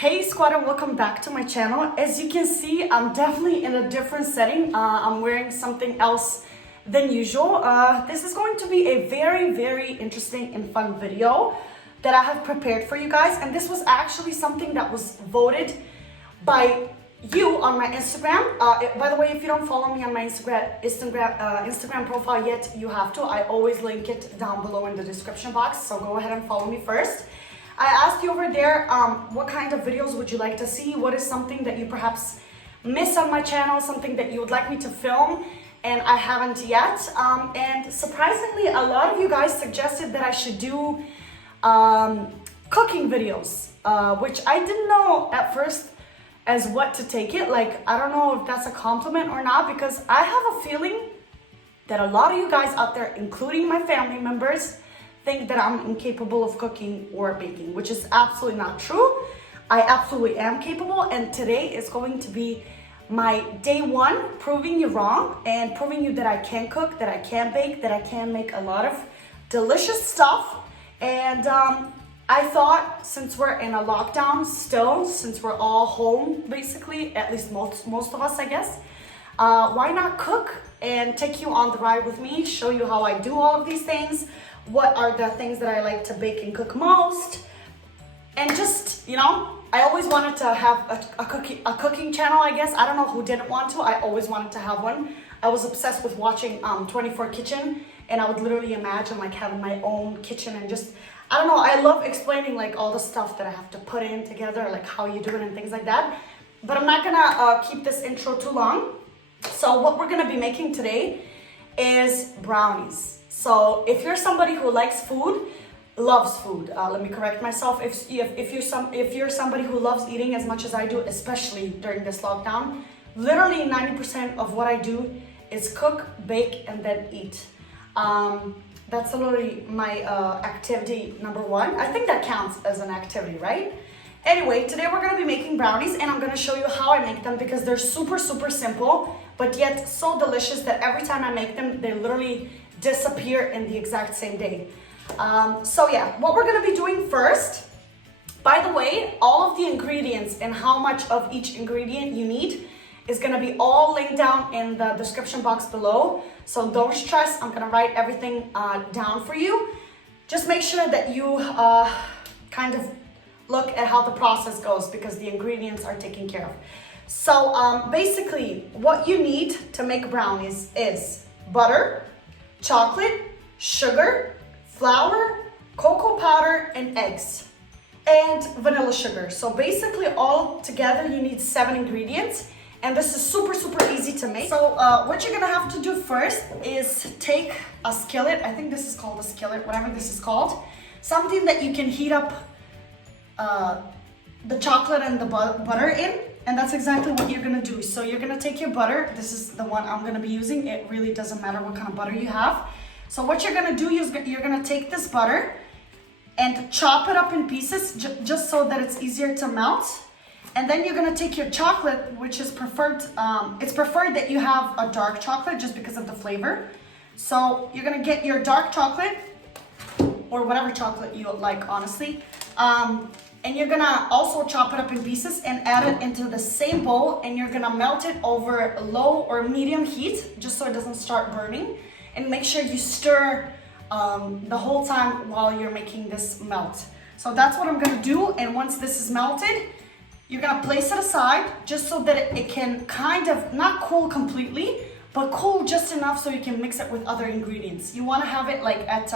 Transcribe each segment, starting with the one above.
Hey squad, and welcome back to my channel. As you can see, I'm definitely in a different setting. I'm wearing something else than usual. This is going to be a very interesting and fun video that I have prepared for you guys. And this was actually something that was voted by you on my Instagram. By the way, if you don't follow me on my Instagram profile yet, you have to. I always link it down below in the description box, so go ahead and follow me first. I asked you over there, what kind of videos would you like to see? What is something that you perhaps miss on my channel, something that you would like me to film and I haven't yet? And surprisingly, a lot of you guys suggested that I should do cooking videos, which I didn't know at first as what to take it. Like, I don't know if that's a compliment or not, because I have a feeling that a lot of you guys out there, including my family members, think that I'm incapable of cooking or baking, which is absolutely not true. I absolutely am capable, and today is going to be my day one proving you wrong and proving you that I can cook, that I can bake, that I can make a lot of delicious stuff. And I thought, since we're in a lockdown still, since we're all home basically, at least most of us, I guess, why not cook and take you on the ride with me, show you how I do all of these things, what are the things that I like to bake and cook most. And just, you know, I always wanted to have a cooking channel, I guess. I don't know who didn't want to. I always wanted to have one. I was obsessed with watching 24 Kitchen, and I would literally imagine like having my own kitchen and just, I don't know, I love explaining like all the stuff that I have to put in together, like how you do it and things like that. But I'm not gonna keep this intro too long. So what we're gonna be making today is brownies. So if you're somebody who likes food, loves food, let me correct myself. If you're somebody who loves eating as much as I do, especially during this lockdown, literally 90% of what I do is cook, bake, and then eat. That's literally my activity number one. I think that counts as an activity, right? Anyway, today we're gonna be making brownies, and I'm gonna show you how I make them because they're super simple, but yet so delicious that every time I make them, they literally disappear in the exact same day. So yeah, what we're gonna be doing first, by the way, all of the ingredients and how much of each ingredient you need is gonna be all linked down in the description box below. So don't stress, I'm gonna write everything down for you. Just make sure that you kind of look at how the process goes because the ingredients are taken care of. So basically what you need to make brownies is butter, chocolate, sugar, flour, cocoa powder, and eggs, and vanilla sugar. So basically all together you need 7 ingredients, and this is super easy to make. So what you're gonna have to do first is take a skillet. I think this is called a skillet, whatever this is called. Something that you can heat up the chocolate and the butter in, and that's exactly what you're gonna do. So you're gonna take your butter. This is the one I'm gonna be using. It really doesn't matter what kind of butter you have. So what you're gonna do is you're gonna take this butter and chop it up in pieces just so that it's easier to melt. And then you're gonna take your chocolate, which is preferred, it's preferred that you have a dark chocolate just because of the flavor. So you're gonna get your dark chocolate, or whatever chocolate you like, honestly. And you're gonna also chop it up in pieces and add it into the same bowl, and you're gonna melt it over low or medium heat just so it doesn't start burning. And make sure you stir the whole time while you're making this melt. So that's what I'm gonna do, and once this is melted, you're gonna place it aside just so that it can kind of not cool completely, but cool just enough so you can mix it with other ingredients. You wanna have it like at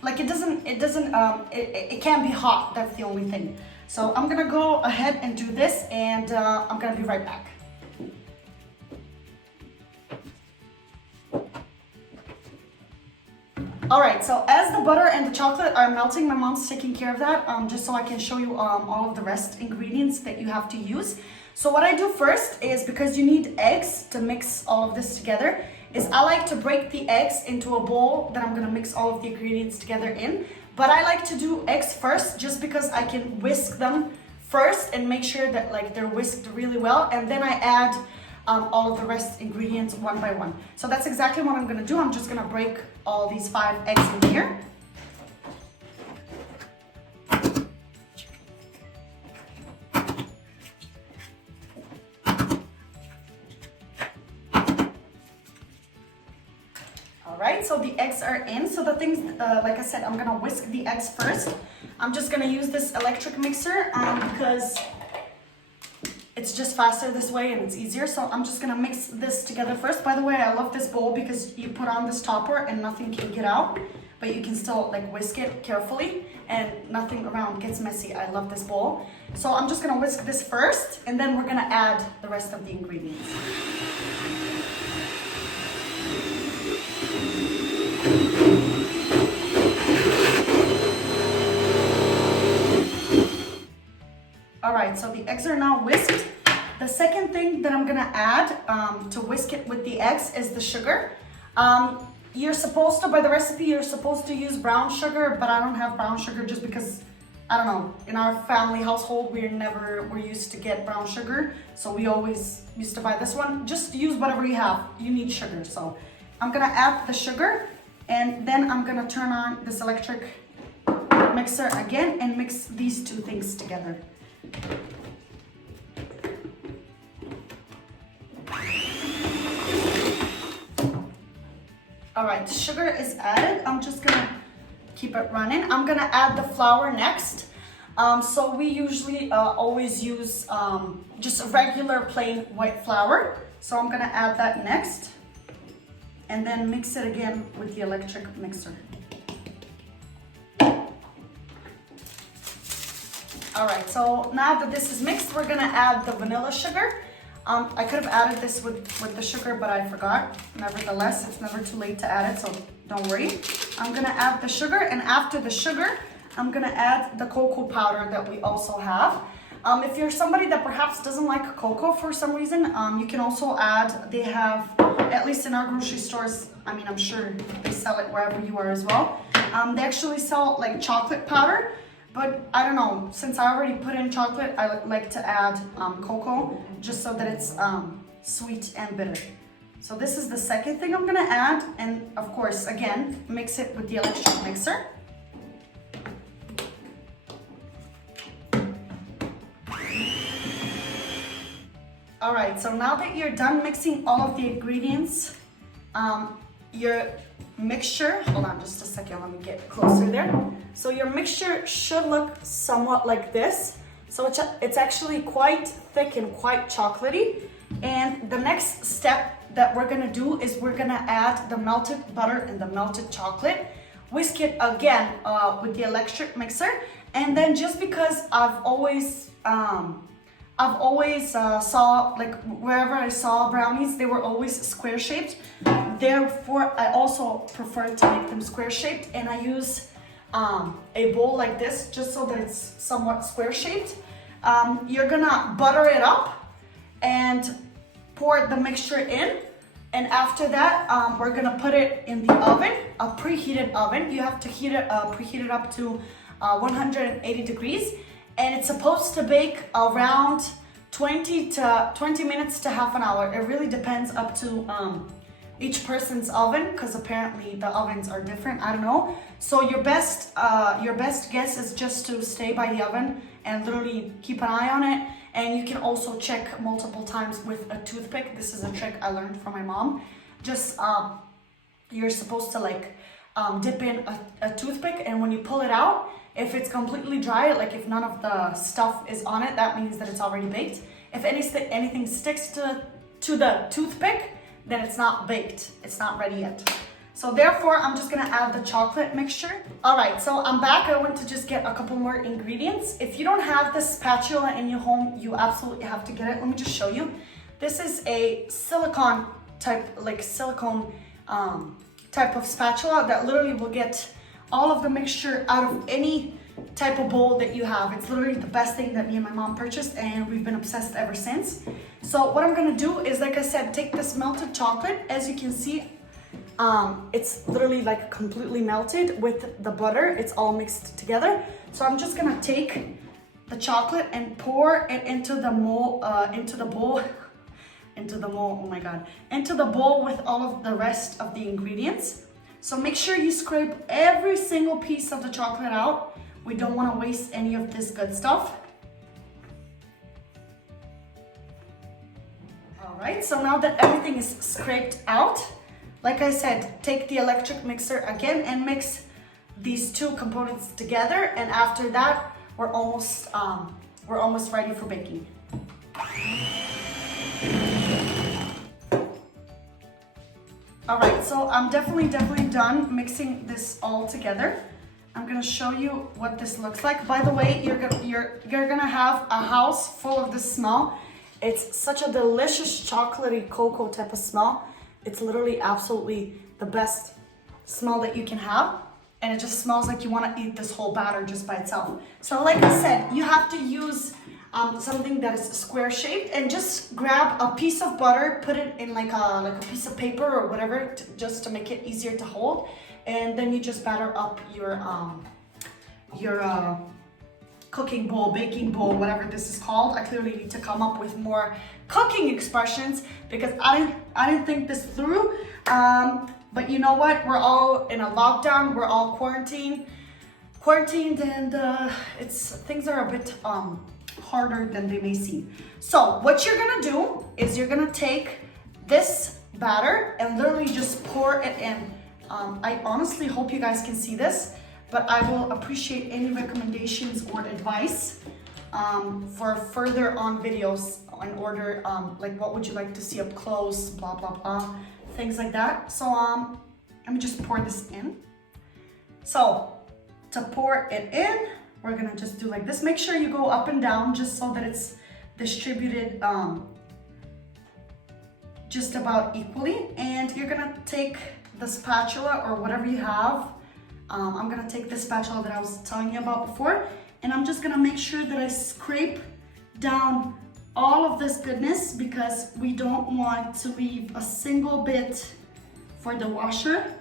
like it can't be hot, that's the only thing. So I'm gonna go ahead and do this, and I'm gonna be right back. All right, so as the butter and the chocolate are melting, my mom's taking care of that, just so I can show you all of the rest ingredients that you have to use. So what I do first is, because you need eggs to mix all of this together, is I like to break the eggs into a bowl that I'm gonna mix all of the ingredients together in. But I like to do eggs first just because I can whisk them first and make sure that like they're whisked really well, and then I add all of the rest ingredients one by one. So that's exactly what I'm gonna do. I'm just gonna break all these 5 eggs in here. right, so the eggs are in. So the things, like I said, I'm gonna whisk the eggs first. I'm just gonna use this electric mixer because it's just faster this way and it's easier. So I'm just gonna mix this together first. By the way, I love this bowl because you put on this topper and nothing can get out, but you can still like whisk it carefully and nothing around gets messy. I love this bowl. So I'm just gonna whisk this first and then we're gonna add the rest of the ingredients. All right, so the eggs are now whisked. The second thing that I'm gonna add to whisk it with the eggs is the sugar. You're supposed to, by the recipe, you're supposed to use brown sugar, but I don't have brown sugar just because, I don't know, in our family household, we're used to get brown sugar. So we always used to buy this one. Just use whatever you have. You need sugar. So I'm gonna add the sugar and then I'm gonna turn on this electric mixer again and mix these two things together. All right, sugar is added. I'm just gonna keep it running. I'm gonna add the flour next. So we usually always use just a regular plain white flour. So I'm gonna add that next and then mix it again with the electric mixer. All right, so now that this is mixed, we're gonna add the vanilla sugar. I could have added this with the sugar, but I forgot. Nevertheless, it's never too late to add it, so don't worry. I'm gonna add the sugar, and after the sugar, I'm gonna add the cocoa powder that we also have. If you're somebody that perhaps doesn't like cocoa for some reason, you can also add, they have, at least in our grocery stores, I mean, I'm sure they sell it wherever you are as well. They actually sell like chocolate powder. But I don't know, since I already put in chocolate, I like to add cocoa just so that it's sweet and bitter. So this is the second thing I'm gonna add. And of course, again, mix it with the electric mixer. All right, so now that you're done mixing all of the ingredients, your mixture, hold on just a second, let me get closer there. So your mixture should look somewhat like this. So it's actually quite thick and quite chocolatey. And the next step that we're gonna do is we're gonna add the melted butter and the melted chocolate. Whisk it again with the electric mixer. And then just because I've always saw, like wherever I saw brownies, they were always square shaped. Therefore, I also prefer to make them square shaped, and I use a bowl like this just so that it's somewhat square shaped. You're gonna butter it up and pour the mixture in. And after that, we're gonna put it in the oven, a preheated oven. You have to preheat it up to 180 degrees. And it's supposed to bake around 20 minutes to half an hour. It really depends up to each person's oven, because apparently the ovens are different. I don't know. So your best guess is just to stay by the oven and literally keep an eye on it. And you can also check multiple times with a toothpick. This is a trick I learned from my mom. Just you're supposed to like dip in a toothpick, and when you pull it out, if it's completely dry, like if none of the stuff is on it, that means that it's already baked. If anything sticks to the toothpick, then it's not baked. It's not ready yet. So therefore, I'm just gonna add the chocolate mixture. All right, so I'm back. I went to just get a couple more ingredients. If you don't have this spatula in your home, you absolutely have to get it. Let me just show you. This is a silicone type of spatula that literally will get all of the mixture out of any type of bowl that you have. It's literally the best thing that me and my mom purchased, and we've been obsessed ever since. So what I'm gonna do is, like I said, take this melted chocolate. As you can see, it's literally like completely melted with the butter. It's all mixed together. So I'm just gonna take the chocolate and pour it into the bowl, into the bowl with all of the rest of the ingredients. So make sure you scrape every single piece of the chocolate out. We don't want to waste any of this good stuff. All right, so now that everything is scraped out, like I said, take the electric mixer again and mix these two components together. And after that, we're almost ready for baking. All right, so I'm definitely done mixing this all together. I'm gonna show you what this looks like. By the way, you're gonna have a house full of this smell. It's such a delicious chocolatey cocoa type of smell. It's literally absolutely the best smell that you can have. And it just smells like you wanna eat this whole batter just by itself. So like I said, you have to use something that is square shaped, and just grab a piece of butter, put it in like a piece of paper or whatever, just to make it easier to hold. And then you just batter up your cooking bowl, baking bowl, whatever this is called. I clearly need to come up with more cooking expressions because I didn't think this through. But you know what? We're all in a lockdown. We're all quarantined, and things are a bit harder than they may seem. So what you're gonna do is you're gonna take this batter and literally just pour it in. I honestly hope you guys can see this, but I will appreciate any recommendations or advice for further on videos in order, like what would you like to see up close, blah, blah, blah, things like that. So let me just pour this in. So to pour it in, we're gonna just do like this. Make sure you go up and down just so that it's distributed just about equally. And you're gonna take the spatula or whatever you have. I'm gonna take the spatula that I was telling you about before, and I'm just gonna make sure that I scrape down all of this goodness because we don't want to leave a single bit for the washer.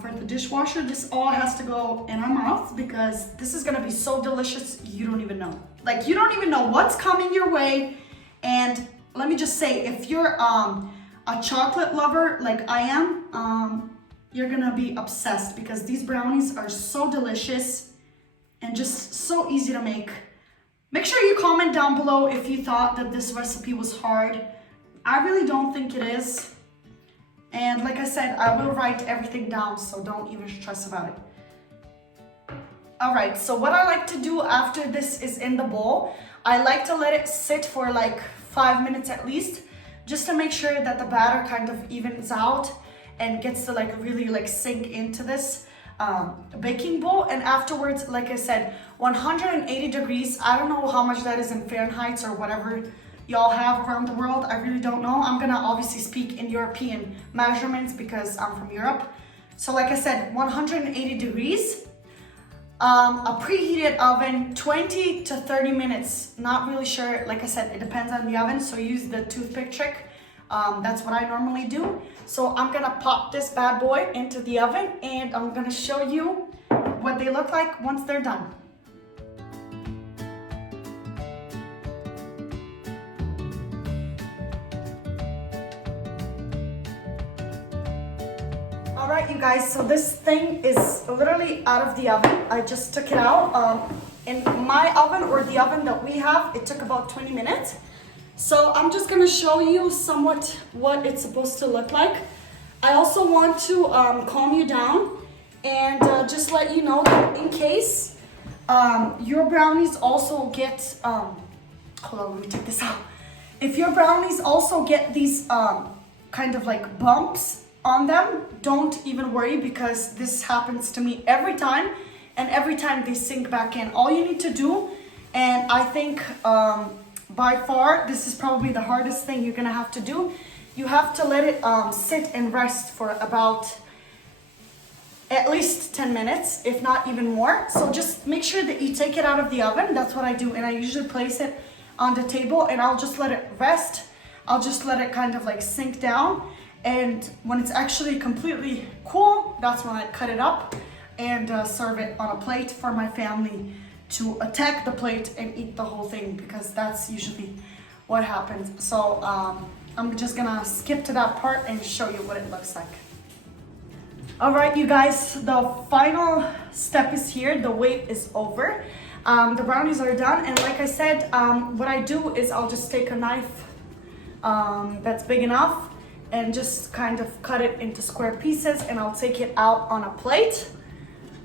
For the dishwasher, this all has to go in our mouth because this is gonna be so delicious you don't even know. Like, you don't even know what's coming your way. And let me just say, if you're a chocolate lover like I am, you're gonna be obsessed because these brownies are so delicious and just so easy to make. Make sure you comment down below if you thought that this recipe was hard. I really don't think it is. And like I said, I will write everything down, so don't even stress about it. All right, so what I like to do after this is in the bowl, I like to let it sit for like 5 minutes at least, just to make sure that the batter kind of evens out and gets to like really like sink into this baking bowl. And afterwards, like I said, 180 degrees. I don't know how much that is in Fahrenheit or whatever y'all have around the world. I really don't know. I'm gonna obviously speak in European measurements because I'm from Europe. So like I said, 180 degrees, a preheated oven, 20 to 30 minutes. Not really sure. Like I said, it depends on the oven. So use the toothpick trick. That's what I normally do. So I'm gonna pop this bad boy into the oven and I'm gonna show you what they look like once they're done. All right, you guys, so this thing is literally out of the oven. I just took it out. In my oven or the oven that we have, it took about 20 minutes. So I'm just gonna show you somewhat what it's supposed to look like. I also want to calm you down and just let you know that in case your brownies also get, hold on, let me take this out. If your brownies also get these kind of like bumps on them, don't even worry because this happens to me every time, and every time they sink back in. All you need to do, and I think by far this is probably the hardest thing you're gonna have to do, you have to let it sit and rest for about at least 10 minutes, if not even more. So just make sure that you take it out of the oven. That's what I do, and I usually place it on the table and I'll just let it rest. I'll just let it kind of like sink down. And when it's actually completely cool, that's when I cut it up and serve it on a plate for my family to attack the plate and eat the whole thing because that's usually what happens. So I'm just gonna skip to that part and show you what it looks like. All right, you guys, the final step is here. The wait is over. The brownies are done. And like I said, what I do is I'll just take a knife that's big enough and just kind of cut it into square pieces, and I'll take it out on a plate,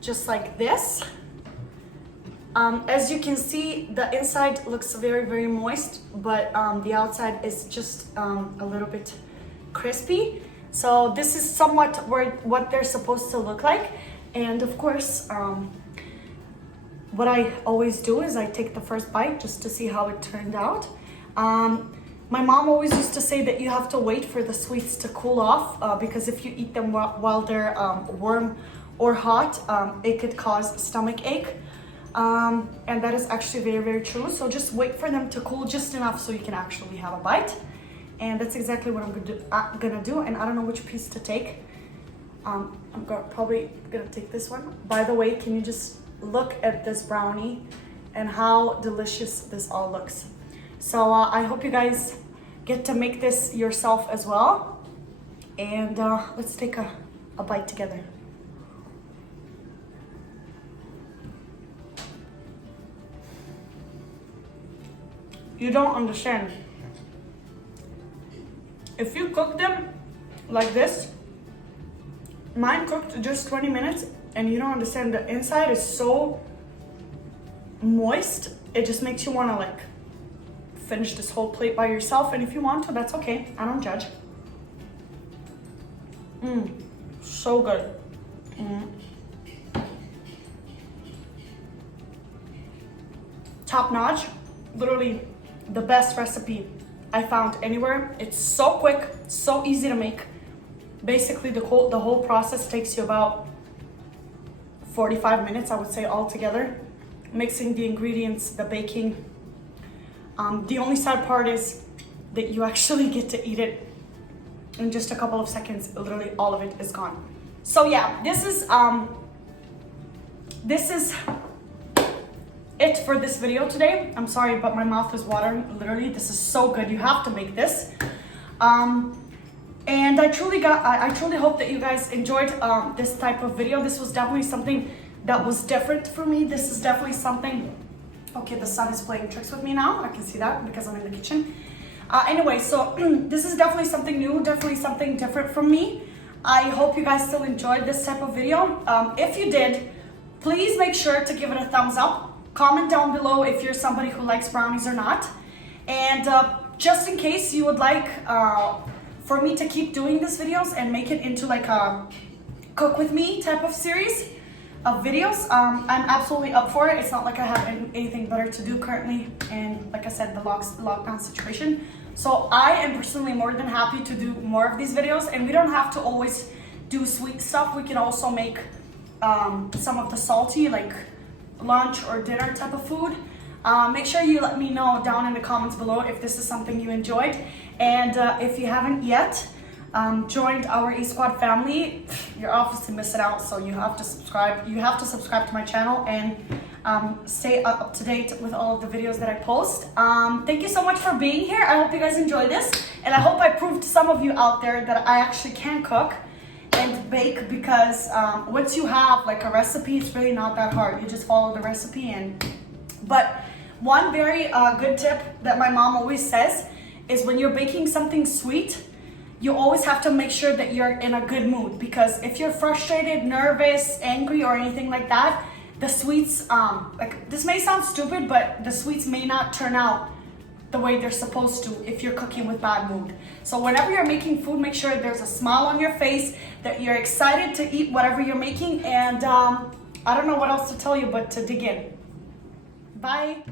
just like this. As you can see, the inside looks very, very moist, but the outside is just a little bit crispy. So this is somewhat what they're supposed to look like. And of course, what I always do is I take the first bite just to see how it turned out. My mom always used to say that you have to wait for the sweets to cool off because if you eat them while they're warm or hot, it could cause stomach ache. And that is actually very, very true. So just wait for them to cool just enough so you can actually have a bite. And that's exactly what I'm gonna do. And I don't know which piece to take. I'm probably gonna take this one. By the way, can you just look at this brownie and how delicious this all looks. So I hope you guys get to make this yourself as well. And let's take a bite together. You don't understand. If you cook them like this, mine cooked just 20 minutes, and you don't understand, the inside is so moist, it just makes you want to like finish this whole plate by yourself. And if you want to, that's okay, I don't judge. So good. Top notch, literally the best recipe I found anywhere. It's so quick, so easy to make. Basically the whole process takes you about 45 minutes, I would say, altogether. Mixing the ingredients, the baking. The only sad part is that you actually get to eat it in just a couple of seconds. Literally all of it is gone. So yeah, this is it for this video today. I'm sorry, but my mouth is watering. Literally, this is so good. You have to make this. And I truly hope that you guys enjoyed this type of video. This was definitely something that was different for me. This is definitely something. Okay, the sun is playing tricks with me now. I can see that because I'm in the kitchen. Anyway, so this is definitely something new, definitely something different from me. I hope you guys still enjoyed this type of video. If you did, please make sure to give it a thumbs up. Comment down below if you're somebody who likes brownies or not. And just in case you would like for me to keep doing these videos and make it into like a cook with me type of series of videos, I'm absolutely up for it. It's not like I have anything better to do currently, and like I said, the lockdown situation. So I am personally more than happy to do more of these videos, and we don't have to always do sweet stuff. We can also make some of the salty, like lunch or dinner type of food. Make sure you let me know down in the comments below if this is something you enjoyed. And if you haven't yet joined our eSquad family, you're obviously missing out, so you have to subscribe. You have to subscribe to my channel and stay up to date with all of the videos that I post. Thank you so much for being here. I hope you guys enjoyed this, and I hope I proved to some of you out there that I actually can cook and bake, because once you have like a recipe, it's really not that hard. You just follow the recipe. But one very good tip that my mom always says is when you're baking something sweet, you always have to make sure that you're in a good mood, because if you're frustrated, nervous, angry, or anything like that, the sweets, like this may sound stupid, but the sweets may not turn out the way they're supposed to if you're cooking with bad mood. So whenever you're making food, make sure there's a smile on your face, that you're excited to eat whatever you're making, and I don't know what else to tell you but to dig in. Bye.